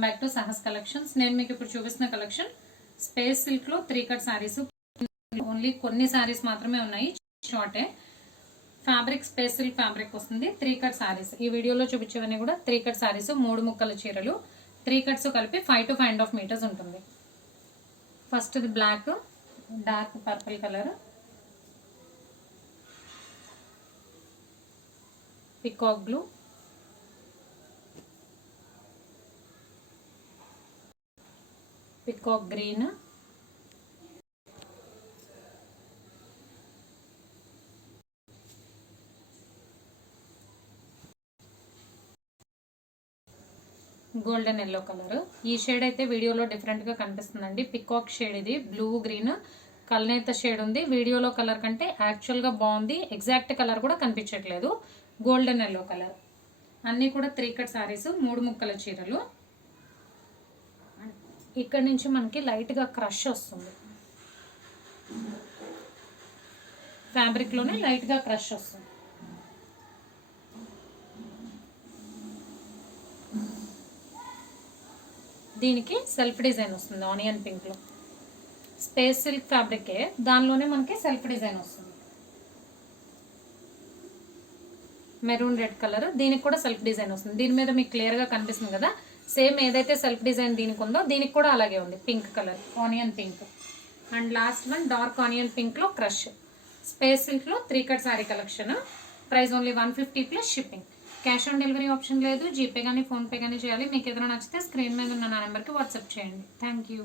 Welcome back to Sahas collections. నేను మీకు ఇప్పుడు చూపిస్తున్న కలెక్షన్ స్పేస్ సిల్క్ లో 3 కట్ సారీస్. ఓన్లీ కొన్ని సారీస్ మాత్రమే ఉన్నాయి, షార్టే. ఫ్యాబ్రిక్ స్పేస్ సిల్క్ ఫ్యాబ్రిక్ వస్తుంది. 3 కట్ సారీస్. ఈ వీడియోలో చూపించేవన్నీ కూడా 3 కట్ సారీస్, 3 ముక్కల చీరలు. 3 కట్స్ కలిపి 5 to 5.5 మీటర్స్ ఉంటుంది. ఫస్ట్ ఇది black, dark purple colour, peacock blue, peacock green, golden yellow colour. ఈ షేడ్ అయితే వీడియోలో డిఫరెంట్ గా కనిపిస్తుందండి. పికాక్ షేడ్ ఇది, బ్లూ గ్రీన్ కల్నేత షేడ్ ఉంది. వీడియోలో కలర్ కంటే యాక్చువల్ గా బాగుంది. ఎగ్జాక్ట్ కలర్ కూడా కనిపించట్లేదు. Golden yellow colour. అన్ని కూడా 3 కట్ సారీస్, 3 ముక్కల చీరలు. ఇక్కడ నుంచి మనకి లైట్ గా క్రష్ వస్తుంది. ఫ్యాబ్రిక్ లోనే లైట్ గా క్రష్ వస్తుంది. దీనికి సెల్ఫ్ డిజైన్ వస్తుంది ఆనియన్ పింక్ లో. స్పేస్ సిల్క్ ఫ్యాబ్రికే, దానిలోనే మనకి సెల్ఫ్ డిజైన్ వస్తుంది. మెరూన్ రెడ్ కలర్, దీనికి కూడా సెల్ఫ్ డిజైన్ వస్తుంది. దీని మీద మీకు క్లియర్ గా కనిపిస్తుంది కదా, సేమ్ ఏదైతే సెల్ఫ్ డిజైన్ దీనికి ఉందో దీనికి కూడా అలాగే ఉంది. Pink colour, onion pink. And last one dark onion pink లో క్రష్. స్పేస్ సిల్క్ లో 3 cut sorry collection. Price only 150 plus shipping. Cash on delivery option లేదు. జీపే కానీ ఫోన్పే కానీ చేయాలి. మీకు ఏదైనా నచ్చితే స్క్రీన్ మీద ఉన్న నా నెంబర్కి వాట్సాప్ చేయండి. Thank you.